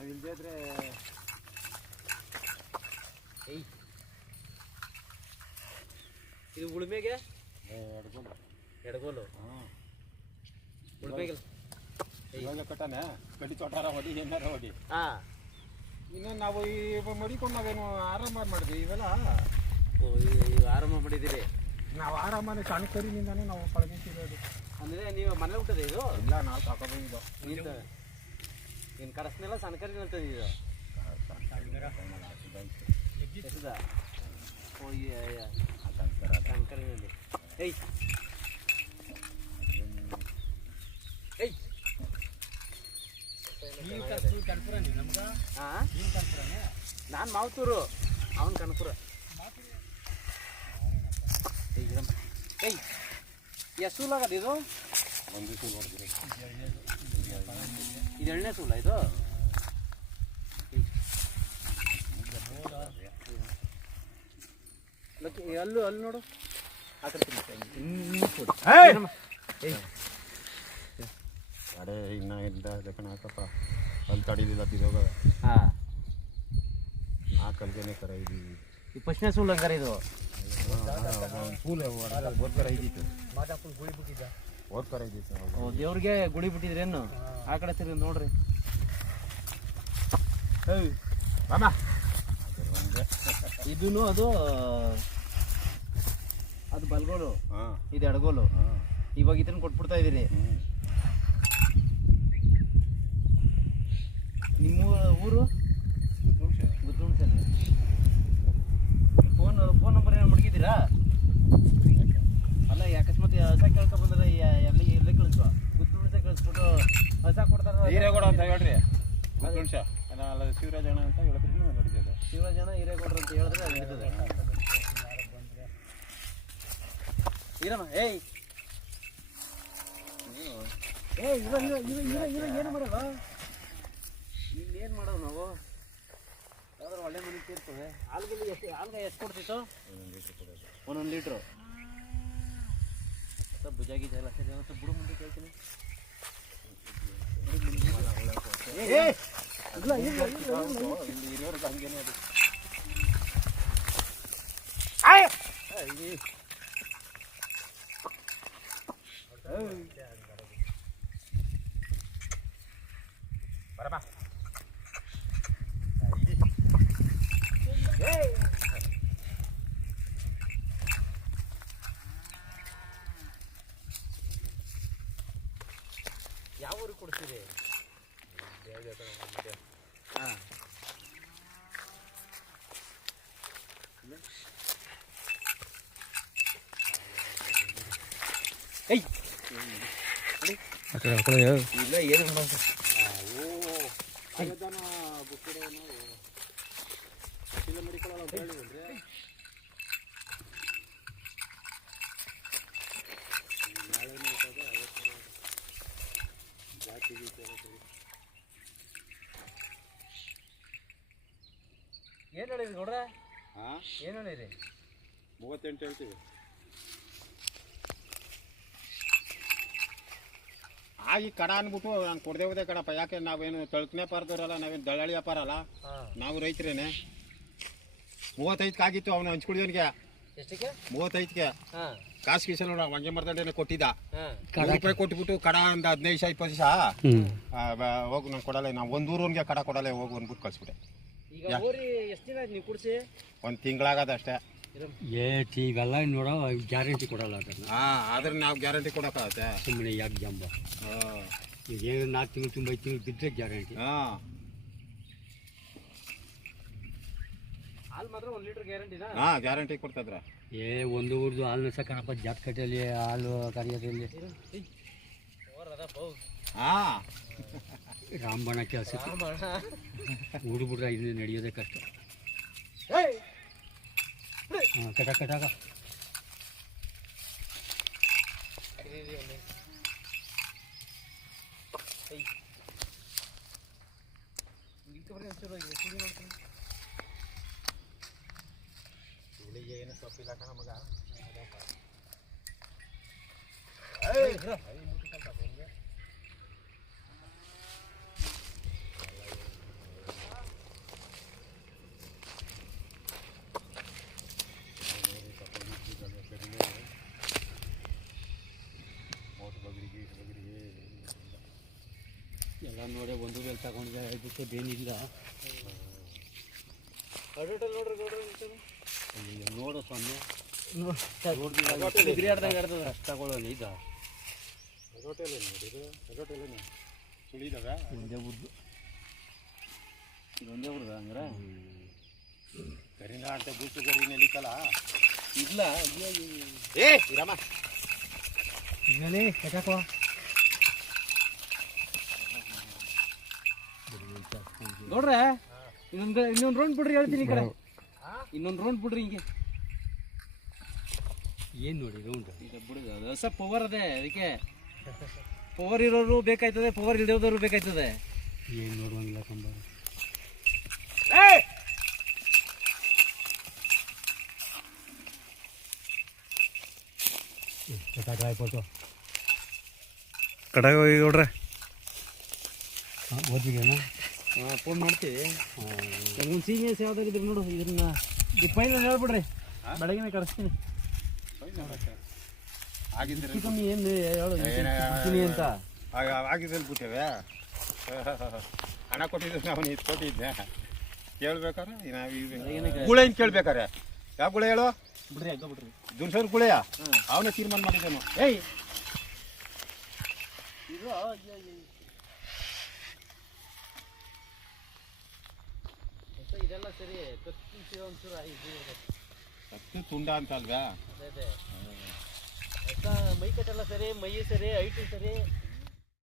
ನಾವಿಲ್ಲದೆ ಇದ್ರೆ ಇದು ಉಳುಮೆಗೆ ಎಡ್ಗೋಲು ಎಡಗೋಲು. ಹಾಂ ಉಳುಮೆಗೆ ಇವಾಗ ಕಟ್ಟಾನೆ ಗಡ್ಡಿ ಚೋಟಾರ ಹೊಡಿ ಏನಾರ ಹೊಡಿ. ಹಾಂ ಇನ್ನು ನಾವು ಈ ಮಡಿಕೊಂಡು ನಾವೇನು ಆರಾಮ ಮಾಡಿದ್ವಿ ಇವೆಲ್ಲ. ಆರಾಮ ಮಾಡಿದ್ದೀರಿ. ನಾವು ಆರಾಮನೆ ಸಣ್ಣ ಕರಿನಿಂದಾನೆ ನಾವು ಪಳಗಿಸಿರೋದು. ಅಂದರೆ ನೀವು ಮನೆ ಹುಟ್ಟದೆ ಇದು? ಇಲ್ಲ ನಾವು ತಗೊಂಡು ನೀನು ಕಡಸ್ನೆಲ್ಲ ಸಣ್ಣ ಕರಿ ಅಂತಂದಿದ್ದು ಎಷ್ಟದ? ಓ ಸಣ್ಣ ಕರಿನಲ್ಲಿ. ಏಯ್ ಏಯ್ ಹಾಂ ನಾನು ಮಾವತೂರು, ಅವನು ಕನಕಪುರ. ಏಯ್ ಎಷ್ಟು ಸೂಲ್ ಆಗದು ಇದು? ಒಂದು ಸೂಲ್ ಹೊಡೆದ್ರಿ. ಇದು ಎಣ್ಣೆ ಸೂಲ ಇದು? ಅಲ್ಲೂ ಅಲ್ಲಿ ನೋಡು ಅಡೆ ಇನ್ನ ಇಲ್ಲ ಕಣ ಹಾಕಪ್ಪ. ಅಲ್ಲಿ ತಡಿದಿಲ್ಲ ಬಿದೋಗ. ಹಾಂ ನಾಲ್ಕಲ್ಗೆನೆ ಕರ ಇದೀವಿ. ಈ ಫಸ್ಟ್ನೇ ಸೂಲ್ ಹಂಗಾರೆ ಇದು? ಫೂಲ್ ಓದ್ಕರ ಇದ್ದಿತ್ತು. ಓದ್ಕರ ಇದ್ದಿತ್ತು. ಓ ದೇವ್ರಿಗೆ ಗುಡಿ ಬಿಟ್ಟಿದ್ರೇನು? ಆ ಕಡೆ ತಿರುಗಿ ನೋಡ್ರಿ. ಇದೂ ಅದು ಅದು ಬಲ್ಗೋಲು, ಇದು ಎಡಗೋಲು. ಇವಾಗ ಇದನ್ನ ಕೊಟ್ಬಿಡ್ತಾ ಇದ್ದೀರಿ. ನಿಮ್ಮ ಊರು ಗುದ್ದುಣ್ಸೇನೆ. ಫೋನ್ ನಂಬರ್ ಏನು ಮಡಗಿದ್ದೀರಾ? ಅಲ್ಲ ಅಕಸ್ಮಾತ್ ಹಸ ಕೇಳ್ಕೊ ಬಂದ್ರೆ ಎಲ್ಲೇ ಕಳಿಸುವ ಗುದ್ದುಣ್ಸೆ ಕಳಿಸ್ಬಿಟ್ಟು ಹಸ ಕೊಡ್ತಾರ. ಹಿರೇಗೌಡ ಅಂತ ಹೇಳ್ರಿ. ಗುದ್ದುಣ್ಸ ಅಲ್ಲ ಶಿವರಾಜಣ್ಣ ಅಂತ ಹೇಳಿದ್ರೆ ನಡೀತದೆ. ಶಿವರಾಜಣ್ಣ ಹಿರೇಗೌಡ್ರು ಅಂತ ಹೇಳಿದ್ರೆ ಅದು ನಡೀತದೆ. ಇರಮ್ಮ ಏಯ್ ಏನು ಮಾಡೋದು? ಇಲ್ಲೇನು ಮಾಡೋದು ನಾವು? ಯಾವ್ದಾರು ಒಳ್ಳೆ ಮನೆ ತೀರ್ತದೆ. ಹಾಲ್ಗಲ್ಲಿ ಎಷ್ಟು ಕೊಡ್ತಿತ್ತು? 1 ಲೀಟ್ರು. ಭುಜಾಗಿ ಜಾಲ ಬಿಡು ಮುಂದೆ ಕೇಳ್ತೀನಿ. ಹಿರಿಯವ್ರಿಗೆ ಹಂಗೇನೆ ಅದು. ಬರಮ್ಮ ಯಾವ ಊರಿಗೆ ಕೊಡ್ತೀರಿ? ಹಾಂ ಏಯ್ ಇಲ್ಲ ಏನು ಮಡಿಕೊಳ್ಳಲ್ಲ ಅಂತ ಹೇಳಿದ್ರೆ ಏನು ಹೇಳಿರಿ ನೋಡ್ರೆ? ಹಾಂ ಏನು ಹೇಳಿರಿ? 38 ಹೇಳ್ತೀವಿ. ಆಗಿ ಕಡ ಅಂದ್ಬಿಟ್ಟು ನಾನು ಕೊಡದೆ ಹೋದೆ ಕಣಪ್ಪ. ಯಾಕೆ ನಾವೇನು ತಳ್ಕನೆ ಪಾರದವ್ರಲ್ಲ, ನಾವೇನು ದಳ್ಳಾಳಿ ವ್ಯಾಪಾರ ಅಲ್ಲ, ನಾವು ರೈತರೇನೆ. 35ಕ್ಕೆ ಆಗಿತ್ತು ಅವನು ಹಂಚ್ಕೊಡಿದವನಿಗೆ. ಎಷ್ಟಕ್ಕೆ? 35ಕ್ಕೆ ಕಾಸು ಗೀಸಲು ಹಂಗೆ ಮಾಡ್ದಂಡೇನೆ ಕೊಟ್ಟಿದ್ದ. 100 ರೂಪಾಯಿ ಕೊಟ್ಬಿಟ್ಟು ಕಡ ಒಂದು 15-20 ದಿವಸ ಹೋಗು ನಾನು ಕೊಡಲ್ಲ, ನಾವು ಒಂದು ಊರಿಗೆ ಕಡ ಕೊಡಲ್ಲ ಹೋಗು ಅಂದ್ಬಿಟ್ಟು ಕಳಿಸ್ಬಿಟ್ಟೆ. ಈಗ ಊರಿ ಎಷ್ಟು ದಿನ ನೀವು ಕುಡಿಸಿ? 1 ತಿಂಗಳಾಗದ ಅಷ್ಟೇ. ಇವೆಲ್ಲ ನೋಡೋ ಗ್ಯಾರಂಟಿ ಕೊಡಲ್ಲ ಅದನ್ನು. ಆದ್ರೆ ನಾವು ಗ್ಯಾರಂಟಿ ಕೊಡೋಕ್ಕಾಗತ್ತೆ? ಸುಮ್ಮನೆ ಯಾಕೆ ಜಂಬ. ಏನು 4 ತಿಂಗಳು ತುಂಬ 5 ತಿಂಗಳು ಬಿದ್ದರೆ ಗ್ಯಾರಂಟಿ. ಹಾಲು ಮಾತ್ರ 1 ಲೀಟರ್ ಗ್ಯಾರಂಟಿನಾ? ಗ್ಯಾರಂಟಿ ಕೊಡ್ತದ್ರ. ಒಂದು ಊರ್ದು ಹಾಲು ಸಕ್ಕನಪ್ಪ ಜಾತ್ಕಟ್ಟೆಯಲ್ಲಿ ಹಾಲು ಕರಿಯೋದ್ರಲ್ಲಿ ರಾಮಬಣ ಕೆಲಸ ಹುಡುಗ್ಬಿಟ್ರೆ ಇದನ್ನ ನಡೆಯೋದೇ ಕಷ್ಟ. ಕಟಾಗ ಏನು ಸೊಪ್ಪಿಲ್ಲ ಕಣ ಮಗ. ಎಲ್ಲ ನೋಡಿ ಒಂದು ಬೇಲ್ ತಗೊಂಡಿದ್ದೆ ಇದಕ್ಕೆ ಬೇನಿಲ್ಲ. ಅಡ್ವರ್ಟಲ್ಲಿ ನೋಡ್ರಿ ಗೌಡ್ರೆ ನಿಂತದೆ. ಅಯ್ಯೋ ನೋಡು ಸ್ವಾಮಿ ತಗೊಳ್ಳೋಣ ಇದ ಸುಳಿದಾವೆ ಒಂದೇ ಉದ್ದು ಇದೊಂದೇ ಹುಡುಗ ಹಂಗಾರ ಕರಿನ ಅಂತ ಬೂಸು ಕರಿ ನೆಲಿಕಲ್ಲ ಇಲ್ಲ ಏ ಇರಮ್ಮ ಇಲ್ಲೇ ಕಟಾಕೋ ನೋಡ್ರೆ ಇನ್ನೊಂದು ರೌಂಡ್ ಬಿಡ್ರಿ ಹೇಳ್ತೀನಿ ಈ ಕಡೆ ಇನ್ನೊಂದು ರೌಂಡ್ ಬಿಡ್ರಿ ಹಿಂಗೆ ಏನು ನೋಡಿ ರೌಂಡ್ ಈಗ ಬಿಡುಗ ಅದು ಹೊಸ ಪವರ್ ಅದೇ ಅದಕ್ಕೆ ಪವರ್ ಇರೋರು ಬೇಕಾಯ್ತದೆ ಪವರ್ ಇಲ್ದಿರೋರು ಬೇಕಾಯ್ತದೆ ಏನು ನೋಡುವಂಗಿಲ್ಲ ಕಂಬಾರ ಕಟಾಕ ಆಯ್ತು ಕಡಾಗ ಹೋಗಿ ನೋಡ್ರೆ ಓದಿಗೆನಾ ಫೋನ್ ಮಾಡ್ತೀವಿ ಕೆಲವೊಂದು ಸೀನಿಯರ್ಸ್ ಯಾವ್ದಾಗಿದ್ರು ನೋಡು ಇದನ್ನ ಫೈನಲ್ ಹೇಳ್ಬಿಡ್ರಿ ಬೆಳಗ್ಗೆ ಕಳಿಸ್ತೀನಿ ಆಗಿದ್ರೆ ಹೆಚ್ಚು ಕಮ್ಮಿ ಏನು ಹೇಳು ಬಿಡ್ತೀನಿ ಅಂತ ಆಗಿದ್ರಲ್ಲಿ ಬಿಟ್ಟೇವೆ ಹಣ ಕೊಟ್ಟಿದ್ದು ನಾವು ಇದು ಕೊಟ್ಟಿದ್ದೆ ಕೇಳ್ಬೇಕಾರೆ ನಾವು ಗುಳೆ ಏನು ಕೇಳ್ಬೇಕಾರೆ ಯಾವ ಗುಳೆ ಹೇಳು ಬಿಡ್ರಿ ಹಗ್ಗ ಬಿಡ್ರಿ ದುನ್ಸೋರ್ ಗುಳೆಯ ಅವನೇ ತೀರ್ಮಾನ ಮಾಡಿದ್ದಾನು ಏಯ್ ಇದು ಇದೆಲ್ಲ ಸರಿ ಕತ್ತಿ ಒಂಚೂರು ಹತ್ತು ತುಂಡ ಅಂತ ಅಲ್ವಾ ಅದೇ ಮೈ ಕಟ್ಟೆಲ್ಲ ಸರಿ ಮೈ ಸರಿ ಹೈಟು ಸರಿ